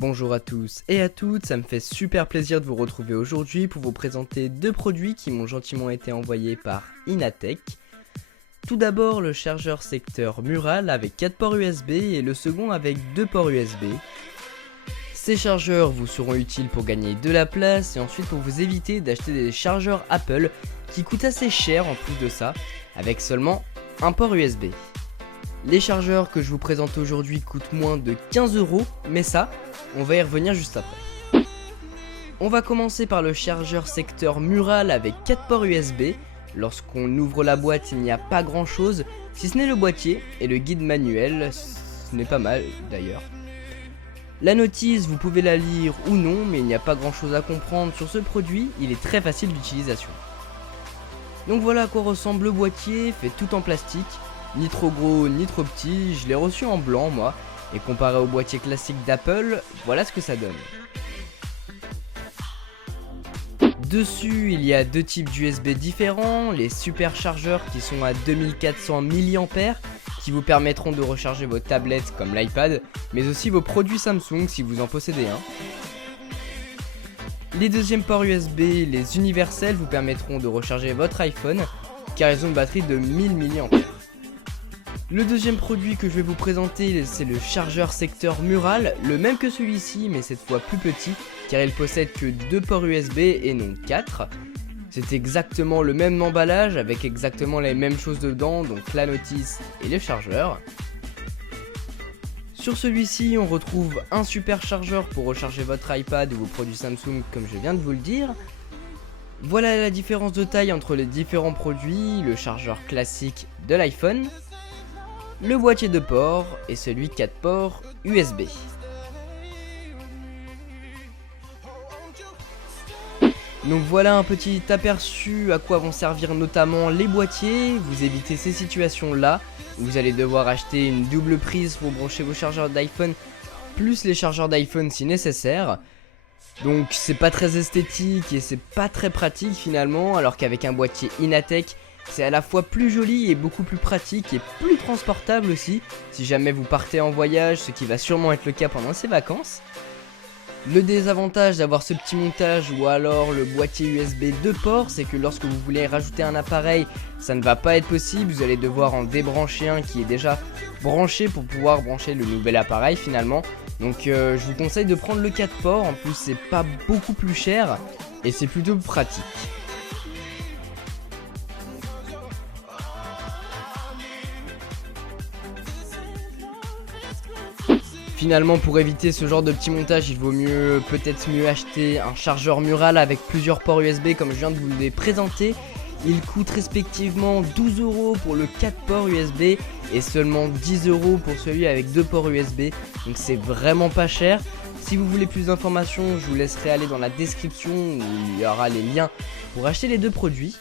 Bonjour à tous et à toutes, ça me fait super plaisir de vous retrouver aujourd'hui pour vous présenter deux produits qui m'ont gentiment été envoyés par Inatech. Tout d'abord le chargeur secteur mural avec 4 ports USB et le second avec 2 ports USB. Ces chargeurs vous seront utiles pour gagner de la place et ensuite pour vous éviter d'acheter des chargeurs Apple qui coûtent assez cher en plus de ça, avec seulement un port USB. Les chargeurs que je vous présente aujourd'hui coûtent moins de 15 €, mais ça, on va y revenir juste après. On va commencer par le chargeur secteur mural avec 4 ports USB. Lorsqu'on ouvre la boîte, il n'y a pas grand chose, si ce n'est le boîtier et le guide manuel, ce n'est pas mal d'ailleurs. La notice, vous pouvez la lire ou non, mais il n'y a pas grand chose à comprendre sur ce produit, il est très facile d'utilisation. Donc voilà à quoi ressemble le boîtier, fait tout en plastique, ni trop gros ni trop petit, je l'ai reçu en blanc moi, et comparé au boîtier classique d'Apple, voilà ce que ça donne. Dessus, il y a deux types d'USB différents, les superchargeurs qui sont à 2400 mAh, qui vous permettront de recharger vos tablettes comme l'iPad, mais aussi vos produits Samsung si vous en possédez un. Les deuxièmes ports USB, les universels, vous permettront de recharger votre iPhone, car ils ont une batterie de 1000 mAh. Le deuxième produit que je vais vous présenter, c'est le chargeur secteur mural, le même que celui-ci, mais cette fois plus petit, car il possède que 2 ports USB et non 4. C'est exactement le même emballage, avec exactement les mêmes choses dedans, donc la notice et le chargeur. Sur celui-ci, on retrouve un superchargeur pour recharger votre iPad ou vos produits Samsung, comme je viens de vous le dire. Voilà la différence de taille entre les différents produits, le chargeur classique de l'iPhone, le boîtier de port et celui 4 ports USB. Donc voilà un petit aperçu à quoi vont servir notamment les boîtiers. Vous évitez ces situations là où vous allez devoir acheter une double prise pour brancher vos chargeurs d'iPhone plus les chargeurs d'iPhone si nécessaire. Donc c'est pas très esthétique et c'est pas très pratique finalement, alors qu'avec un boîtier Inatech, c'est à la fois plus joli et beaucoup plus pratique et plus transportable aussi, si jamais vous partez en voyage, ce qui va sûrement être le cas pendant ces vacances. Le désavantage d'avoir ce petit montage ou alors le boîtier USB 2 ports, c'est que lorsque vous voulez rajouter un appareil, ça ne va pas être possible, vous allez devoir en débrancher un qui est déjà branché pour pouvoir brancher le nouvel appareil finalement. Donc je vous conseille de prendre le 4 ports, en plus c'est pas beaucoup plus cher et c'est plutôt pratique. Finalement, pour éviter ce genre de petit montage, il vaut peut-être mieux acheter un chargeur mural avec plusieurs ports USB comme je viens de vous les présenter. Il coûte respectivement 12 € pour le 4 ports USB et seulement 10 € pour celui avec 2 ports USB. Donc c'est vraiment pas cher. Si vous voulez plus d'informations, je vous laisserai aller dans la description où il y aura les liens pour acheter les deux produits.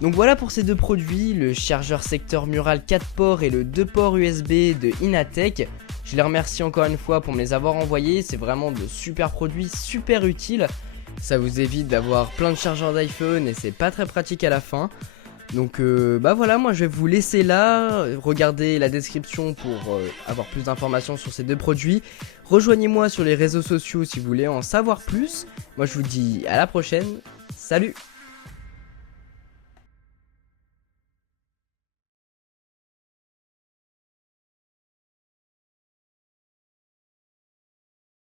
Donc voilà pour ces deux produits, le chargeur secteur mural 4 ports et le 2 ports USB de Inatech. Je les remercie encore une fois pour me les avoir envoyés, c'est vraiment de super produits, super utiles. Ça vous évite d'avoir plein de chargeurs d'iPhone et c'est pas très pratique à la fin. Donc bah voilà, moi je vais vous laisser là, regardez la description pour avoir plus d'informations sur ces deux produits. Rejoignez-moi sur les réseaux sociaux si vous voulez en savoir plus. Moi je vous dis à la prochaine, salut!